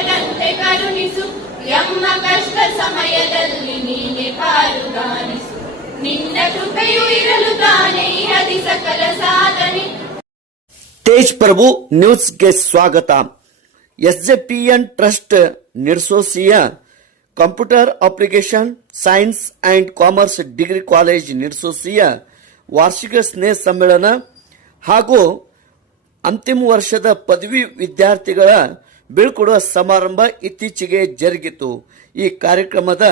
ಮರೆಯದಂತೆ ಕರುಣಿಸು, ಎಮ್ಮ ಕಷ್ಟ ಸಮಯದಲ್ಲಿ ನೀನೆ ಪಾರುಗಾಣಿಸು. ನಿನ್ನ ಕೃಪೆಯು ಇರಲು ತಾನೇ ಇರದಿ ಸಕಲ ಸಾಧನೆ. ತೇಜ್ ಪ್ರಭು ನ್ಯೂಸ್ಗೆ ಸ್ವಾಗತ. ಎಸ್ಜೆಪಿಎನ್ ಟ್ರಸ್ಟ್ ನಿರ್ಸೋಸಿಯ computer application science and commerce degree college ನಿರ್ಸೋಸಿಯ ವಾರ್ಷಿಕ ಸ್ನೇಹ ಸಮ್ಮೇಳನ ಹಾಗೂ ಅಂತಿಮ ವರ್ಷದ ಪದವಿ ವಿದ್ಯಾರ್ಥಿಗಳ ಬೀಳ್ಕೊಡುವ ಸಮಾರಂಭ ಇತ್ತೀಚೆಗೆ ಜರುಗಿತು. ಈ ಕಾರ್ಯಕ್ರಮದ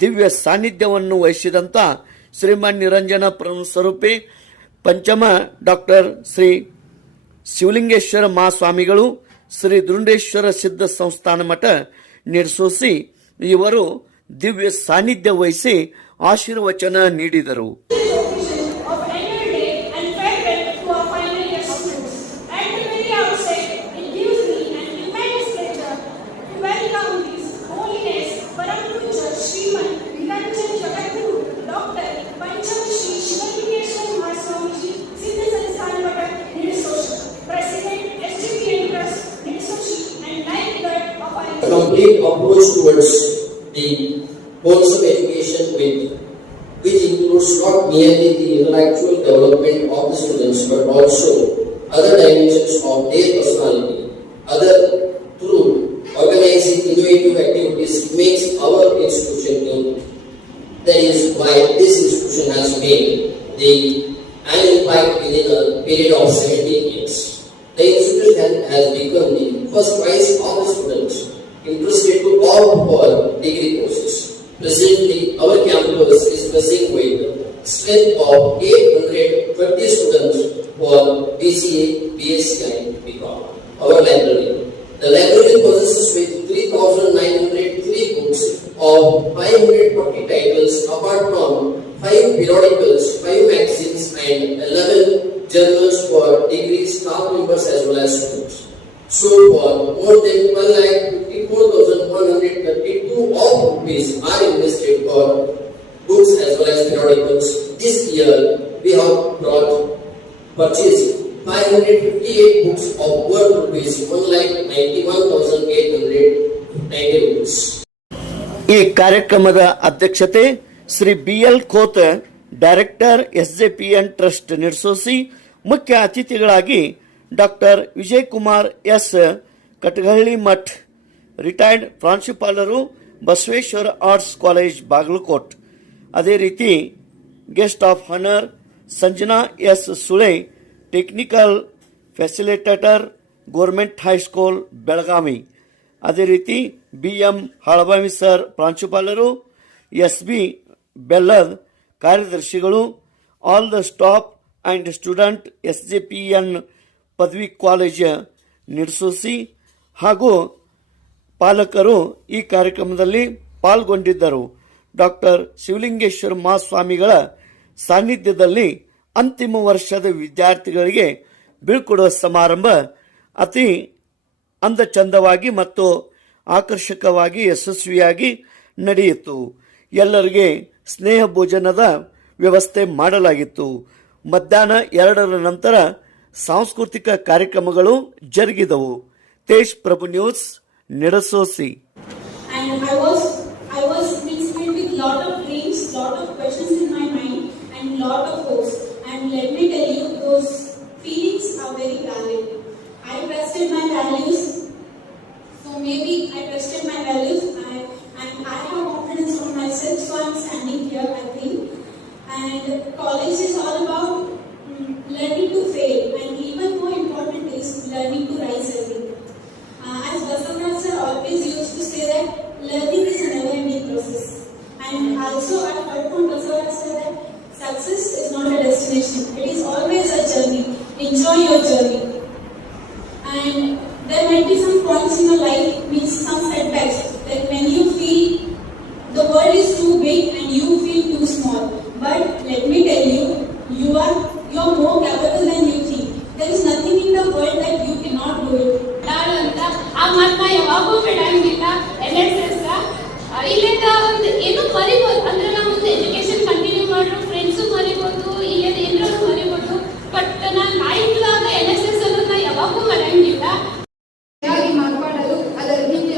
ದಿವ್ಯ ಸಾನ್ನಿಧ್ಯವನ್ನು ವಹಿಸಿದಂತ ಶ್ರೀಮಾನ್ ನಿರಂಜನ ಸ್ವರೂಪಿ ಪಂಚಮ ಡಾಕ್ಟರ್ ಶ್ರೀ ಶಿವಲಿಂಗೇಶ್ವರ ಮಹಾಸ್ವಾಮಿಗಳು, ಶ್ರೀ ದುರುಂಡೇಶ್ವರ ಸಿದ್ಧ ಸಂಸ್ಥಾನ ಮಠ ನಿರ್ಸೋಸಿ ಇವರು ದಿವ್ಯ ಸಾನ್ನಿಧ್ಯ ವಹಿಸಿ ಆಶೀರ್ವಚನ ನೀಡಿದರು. Complete approach towards the wholesome education which includes not merely the intellectual development of the students but also other dimensions of their personality. Other through organizing innovative activities makes our institution unique. That is why this institution has made the annual impact within a period of 17 years. The institution has become the first choice of the students interested to opt for degree courses. Presently, our campus is buzzing with strength of 830 students for BCA, BSc and BCom. Our library. The library possesses with 3,903 books of 540 titles apart from 5 periodicals, 5 magazines and 11 journals for degree staff members as well as students. So for more than 1,54,132 of rupees are invested for books as well as periodicals. This year we have purchased 558 books of worth rupees 1,91,890 rupees. ಈ ಕಾರ್ಯಕ್ರಮದ ಅಧ್ಯಕ್ಷತೆ Shri BL Khot, director SJPN trust Nirsosi. ಮುಖ್ಯ ಅತಿಥಿಗಳಾಗಿ doctor Vijay Kumar S Katagalli Math, retired ಪ್ರಾಂಶುಪಾಲರು, Basaveshwara arts college Bagalkot. ಅದೇ ರೀತಿ guest of honour Sanjana S Sule, technical facilitator, government high school Belagavi. ಅದೇ ರೀತಿ ಬಿಎಂ ಹಾಳಬಾವಿ ಸರ್ ಪ್ರಾಂಶುಪಾಲರು, ಎಸ್ಬಿ ಬೆಲ್ಲದ್ ಕಾರ್ಯದರ್ಶಿಗಳು, all the staff and student SJPN ಪದವಿ ಕಾಲೇಜ್ ನಿರ್ಸೋಸಿ ಹಾಗೂ ಪಾಲಕರು ಈ ಕಾರ್ಯಕ್ರಮದಲ್ಲಿ ಪಾಲ್ಗೊಂಡಿದ್ದರು. ಡಾಕ್ಟರ್ ಶಿವಲಿಂಗೇಶ್ವರ ಮಹಾಸ್ವಾಮಿಗಳ ಸಾನ್ನಿಧ್ಯದಲ್ಲಿ ಅಂತಿಮ ವರ್ಷದ ವಿದ್ಯಾರ್ಥಿಗಳಿಗೆ ಬೀಳ್ಕೊಡುವ ಸಮಾರಂಭ ಅತಿ ಅಂದಚಂದವಾಗಿ ಮತ್ತು ಆಕರ್ಷಕವಾಗಿ ಯಶಸ್ವಿಯಾಗಿ ನಡೆಯಿತು. ಎಲ್ಲರಿಗೆ ಸ್ನೇಹ ಭೋಜನದ ವ್ಯವಸ್ಥೆ ಮಾಡಲಾಗಿತ್ತು. ಮಧ್ಯಾಹ್ನ 2ರ ನಂತರ ಸಾಂಸ್ಕೃತಿಕ ಕಾರ್ಯಕ್ರಮಗಳು ಜರುಗಿದವು. ತೇಜ್ ಪ್ರಭು news ನಿಡಸೋಸಿ. And I was filled with lot of dreams, lot of questions in my mind and lot of hopes. And let me tell you, those feelings are very valid. I trusted my values, so maybe I trusted my values and I have confidence on myself, so I'm standing here, I think. And college is all about learning to fail, and even more important is learning to rise again. As Basavaraj sir always used to say that learning is a never-ending process. And also I've heard from Basavaraj sir that success is not a destination; it is always a journey. Enjoy your journey. And there might be some points in your life, means some setbacks, that when you feel the world is too big and you feel too small. But let me tell you, you're more capable than you think. There is nothing in the world that you cannot do it. ಅಂತ ಆ ಮಾತನ್ನ ಯಾವಾಗೂ ಬಿಡಂಗಿಲ್ಲ. LSS ಇಲ್ಲಿಂದ ಒಂದು ಏನು ಮರಿಬೋದು ಅಂದ್ರೆ ನಾವು ಮುಂದೆ ಎಜುಕೇಶನ್ ಕಂಟಿನ್ಯೂ ಮಾಡ್ರು, ಫ್ರೆಂಡ್ಸು ಮರಿಬೋದು, ಇಲ್ಲದ ಏನಾದ್ರು ಮರಿಬೋದು. ಬಟ್ ನಾನು ಲೈಫ್ ಲಾಗ LSS ಅನ್ನೋದನ್ನ ಯಾವಾಗೂ ಮರೆಯಂಗಿಲ್ಲ. ಮಾತನಾಡಲು ಅದರ ಹಿಂದೆ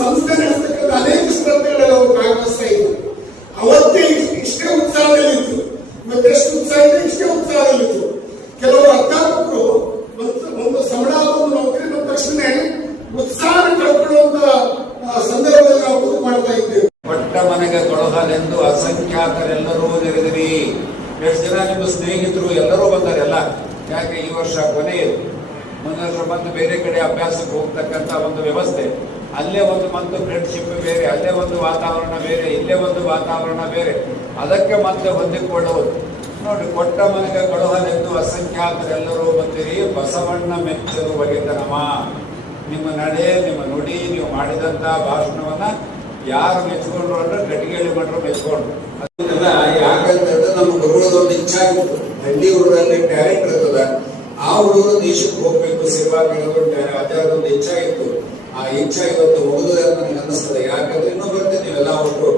ಸಂಸ್ಥೆ ನಡೆಸತಕ್ಕಂಥ ಅನೇಕ ಸ್ಪರ್ಧೆಗಳಲ್ಲಿ ಅವರು ಭಾಗವಹಿಸ್ತಾ ಇದ್ರು. ಅವತ್ತೇ ಇಷ್ಟೇ ಉತ್ಸಾಹದಲ್ಲಿತ್ತು, ಮತ್ತೆಷ್ಟು ಉತ್ಸಾಹ ಇದೆ ಇಷ್ಟೇ ಉತ್ಸಾಹದಲ್ಲಿತ್ತು. ಕೆಲವರು ಅಧ್ಯಾಪಕರು ಒಂದು ಸಂಬಳವನ್ನು ನೌಕರಿ ಬಂದ ತಕ್ಷಣ ಉತ್ಸಾಹ ಕಳ್ಕೊಳ್ಳುವಂತ ಸಂದರ್ಭದಲ್ಲಿ ನಾವು ಗುರು ಮಾಡ್ತಾ ಇದ್ದೇವೆ. ಕೊಟ್ಟ ಮನೆಗೆ ಕೊಡೋದೆಂದು ಅಸಂಖ್ಯಾತರೆಲ್ಲರೂ ನೆರೆದಿರಿ. ಎಷ್ಟು ಜನ ನಿಮ್ಮ ಸ್ನೇಹಿತರು ಎಲ್ಲರೂ ಬಂದಾರೆ ಎಲ್ಲ. ಯಾಕೆ ಈ ವರ್ಷ ಕೊನೆಯದು, ಮುಂದಿನ ವರ್ಷ ಮತ್ತೆ ಬೇರೆ ಕಡೆ ಅಭ್ಯಾಸಕ್ಕೆ ಹೋಗ್ತಕ್ಕಂಥ ಒಂದು ವ್ಯವಸ್ಥೆ, ಅಲ್ಲೇ ಒಂದು ಮತ್ತು ಫ್ರೆಂಡ್ಶಿಪ್ ಬೇರೆ, ಅಲ್ಲೇ ಒಂದು ವಾತಾವರಣ ಬೇರೆ, ಇಲ್ಲೇ ಒಂದು ವಾತಾವರಣ ಬೇರೆ, ಅದಕ್ಕೆ ಮತ್ತೆ ಹೊಂದಿಕೊಳ್ಳುವುದು. ನೋಡಿ, ಕೊಟ್ಟ ಮನೆಗೆ ಕೊಡೋದೆಂದು ಅಸಂಖ್ಯಾತರೆಲ್ಲರೂ ಬಂದಿರಿ, ಬಸವಣ್ಣ ಮೆಚ್ಚಲು ಒಲಿದನಮ. ನಿಮ್ಮ ನಡೆ, ನಿಮ್ಮ ನುಡಿ, ನೀವು ಮಾಡಿದಂತ ಭಾಷಣವನ್ನ ಯಾರು ಮೆಚ್ಕೊಂಡ್ರು ಅಂದ್ರೆ ಗಟ್ಟಿಗೇಳಿ ಮಠರು ಮೆಚ್ಕೊಂಡ್ರು. ಅದನ್ನೆಲ್ಲ ಯಾಕಂತಂದ್ರೆ ನಮ್ಮ ಗುರುಗಳದೊಂದು ಇಚ್ಛಾ ಆಗಿತ್ತು. ಹಳ್ಳಿ ಹುಡುಗರಲ್ಲಿ ಟ್ಯಾಲೆಂಟ್ ಇರ್ತದ, ಆ ಹುಡುಗರು ದೇಶಕ್ಕೆ ಹೋಗ್ಬೇಕು, ಸೇವಾ ಮಾಡೋದು ಅದರದೊಂದು ಇಚ್ಛಾ ಇತ್ತು. ಆ ಇಚ್ಛಾ ಇವತ್ತು ಮುಗಿದು ನನಗೆ ಅನ್ನಿಸ್ತದೆ. ಯಾಕಂದ್ರೆ ಇನ್ನೂ ಬರ್ತೇನೆ ನೀವೆಲ್ಲ ಒಟ್ಟು.